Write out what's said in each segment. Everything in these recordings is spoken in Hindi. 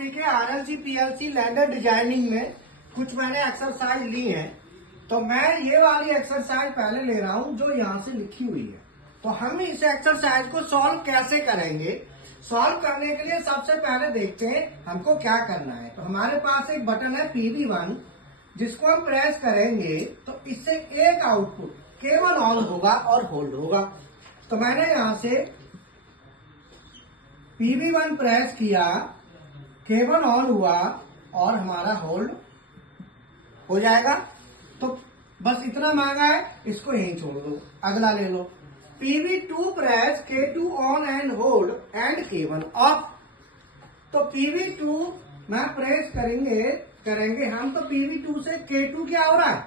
यूनिवर्सिटी के आरएलसी पीएलसी लैंडर डिजाइनिंग में कुछ मैंने एक्सरसाइज ली है, तो मैं ये वाली एक्सरसाइज पहले ले रहा हूं जो यहाँ से लिखी हुई है। तो हम इस एक्सरसाइज को सॉल्व कैसे करेंगे? सॉल्व करने के लिए सबसे पहले देखते हैं हमको क्या करना है। तो हमारे पास एक बटन है PV1, जिसको हम प्रेस करेंगे तो इससे एक आउटपुट केवल ऑन होगा और होल्ड होगा। तो मैंने यहां से PV1 प्रेस किया, केवल ऑन हुआ और हमारा होल्ड हो जाएगा। तो बस इतना मांगा है, इसको यहीं छोड़ दो, अगला ले लो। PV2 press, K2 on and hold and K1 of. तो PV2 में प्रेस करेंगे हम, तो PV2 से K2 क्या हो रहा है?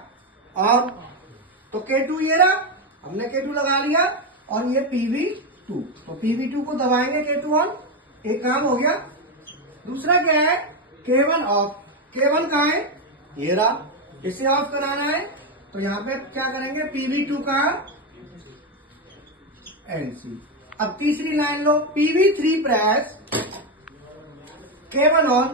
ऑन। तो K2 ये रहा, हमने K2 लगा लिया, और ये PV2, तो PV2 को दबाएंगे, K2 ऑन, एक काम हो गया। दूसरा क्या है? K1 of. K1 कहाँ है? ये रहा, इसे ऑफ कराना है, तो यहाँ पे क्या करेंगे? PV2 का NC। अब तीसरी line low, PV3 press, K1 on.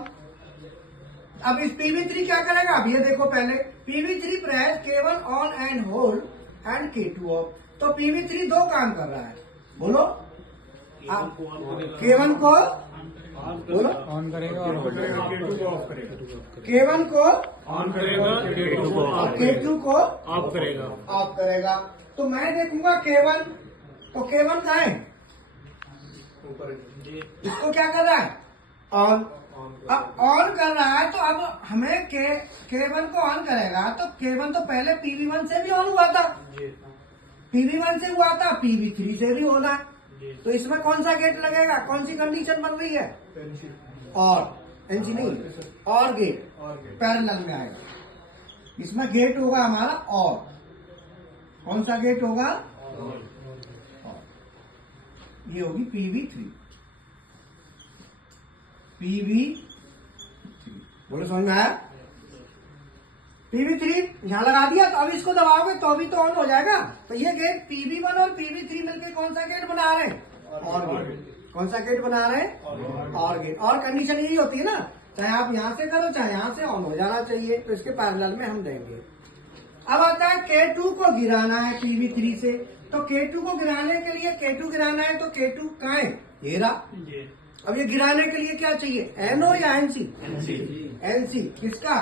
अब इस PV3 क्या करेगा? अब ये देखो, पहले PV3 press, K1 on and hold and K2 of. तो PV3 दो काम कर रहा है, बोलो। K1 को बोलो ऑन करेगा और K2 को ऑफ करेगा। K1 को ऑन करेगा, K2 को और ऑफ K2 को ऑफ करेगा। ऑफ करेगा। तो मैं देखूंगा K1, तो K1 कहाँ है? इसको क्या कर रहा है? ऑन। अब ऑन कर रहा है, तो अब हमें K1 को ऑन करेगा, तो K1 तो पहले PV1 से भी ऑन हुआ था, PV1 से हुआ था, PV3 से भी होना है। तो इसमें कौन सा गेट लगेगा? कौन सी कंडीशन बन रही है? और NC नहीं, और गेट पैरेलल में आएगा। इसमें गेट होगा हमारा और, कौन सा गेट होगा? और। ये होगी PV3। बोलो, समझ में आया? PV3 यहां लगा दिया, तो अब इसको दबाओगे तो अभी तो ऑन हो जाएगा। तो ये गेट PV1 और PV3 मिलकर कौन सा गेट बना रहे हैं? और गेट। कौन सा गेट बना रहे हैं? और गेट। और कंडीशन यही होती है ना, चाहे आप यहां से करो चाहे यहां से, ऑन हो जाना चाहिए। तो इसके पैरेलल में हम देंगे। अब आता है K2 को गिराना है PV3 से, तो K2 को गिराने के लिए, K2 गिराना है, तो K2 कहाँ है? ये रहा। अब ये गिराने के लिए क्या चाहिए? NO या NC? NC किसका?